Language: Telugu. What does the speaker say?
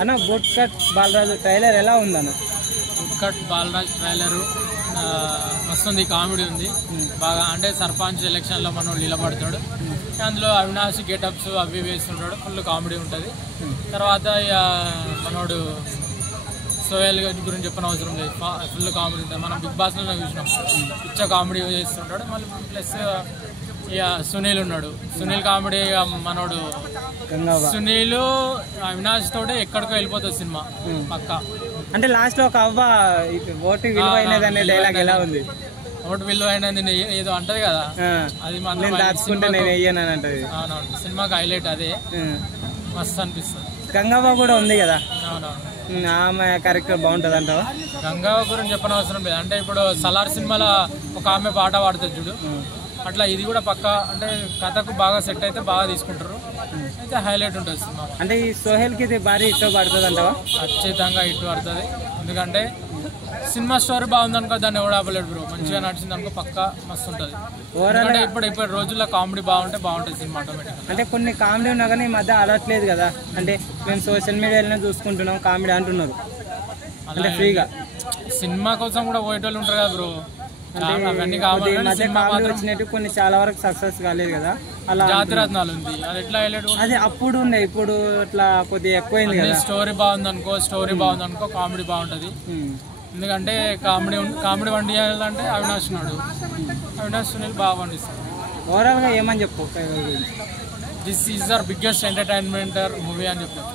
అన్న బుట్ కట్ బాలరాజు ట్రైలర్ ఎలా ఉందన్న? బుట్ కట్ బాలరాజు ట్రైలరు మస్తుంది, కామెడీ ఉంది బాగా. అంటే సర్పంచ్ ఎలక్షన్లో మనోడు నిలబడతాడు, అందులో అవినాష్ గెటప్స్ అవి వేస్తుంటాడు, ఫుల్ కామెడీ ఉంటుంది. తర్వాత మనోడు సోహెల్ గురించి చెప్పిన అవసరం లేదు, ఫుల్ కామెడీ ఉంటుంది. మనం బిగ్ బాస్లో చూసినాం, పిచ్చ కామెడీ చేస్తుంటాడు. మళ్ళీ ప్లస్ ఇక సునీల్ ఉన్నాడు, సునీల్ కామెడీ మనోడు. సునీల్ అవినాష్ తోటే ఎక్కడికో వెళ్ళిపోతుంది సినిమా పక్క. అంటే లాస్ట్ లో ఒక అవ్వ ఓటు విలువైనది అనే డైలాగ్ ఎలా ఉంది? ఓటు విలువైనది ఏదో అంటది కదా, అది మనం దాచుకుంటే నేను వెయ్యను అంటది. అవునవును, సినిమాకి హైలైట్ అదే, మస్తు అనిపిస్తుంది. గంగవ్వ కూడా ఉంది కదా, అవునవును, ఆమె క్యారెక్టర్ బాగుంటది అంటావా? గంగవ్వ గురించి చెప్పనవసరం లేదు. అంటే ఇప్పుడు సలార్ సినిమాలో ఒక ఆమె పాట పాడుతుంది చూడు, అట్లా ఇది కూడా పక్క. అంటే కథకు బాగా సెట్ అయితే బాగా తీసుకుంటారు, అయితే హైలైట్ ఉంటుంది సినిమా. అంటే ఈ సోహెల్కి ఇది భారీ హిట్ పడుతుంది అంటావా? ఖచ్చితంగా హిట్ పడుతుంది, ఎందుకంటే సినిమా స్టోరీ బాగుంది అనుకో దాన్ని ఎవడు ఆపలేడు బ్రో. మంచిగా నడిచింది అనుకో పక్క మస్తు ఉంటుంది. ఓవరాల్ ఇప్పుడు రోజుల్లో కామెడీ బాగుంటే బాగుంటుంది సినిమా ఆటోమేటిక్. అంటే కొన్ని కామెడీ ఉన్నా కానీ ఈ మధ్య ఆడట్లేదు కదా, అంటే మేము సోషల్ మీడియాలోనే చూసుకుంటున్నాం కామెడీ అంటున్నారు, అంటే ఫ్రీగా. సినిమా కోసం కూడా పోయేటోళ్ళు ఉంటారు కదా బ్రో, అవన్నీ కావాలి. వచ్చినట్టు కొన్ని చాలా వరకు సక్సెస్ కాలేదు కదా, అలా జాతిరత్నాలు ఉంది, అది ఎట్లా హైలైట్. అదే అప్పుడు ఉండే, ఇప్పుడు ఇట్లా కొద్దిగా ఎక్కువైంది కదా. స్టోరీ బాగుంది అనుకో కామెడీ బాగుంటుంది. ఎందుకంటే కామెడీ వండి చేయాలంటే అవినాష్ ఉన్నాడు, అవినాష్ సునీల్ బాగా వండిస్తారు. ఓవరాల్ గా ఏమని చెప్పు? This is our biggest entertainment movie అని చెప్పచ్చు.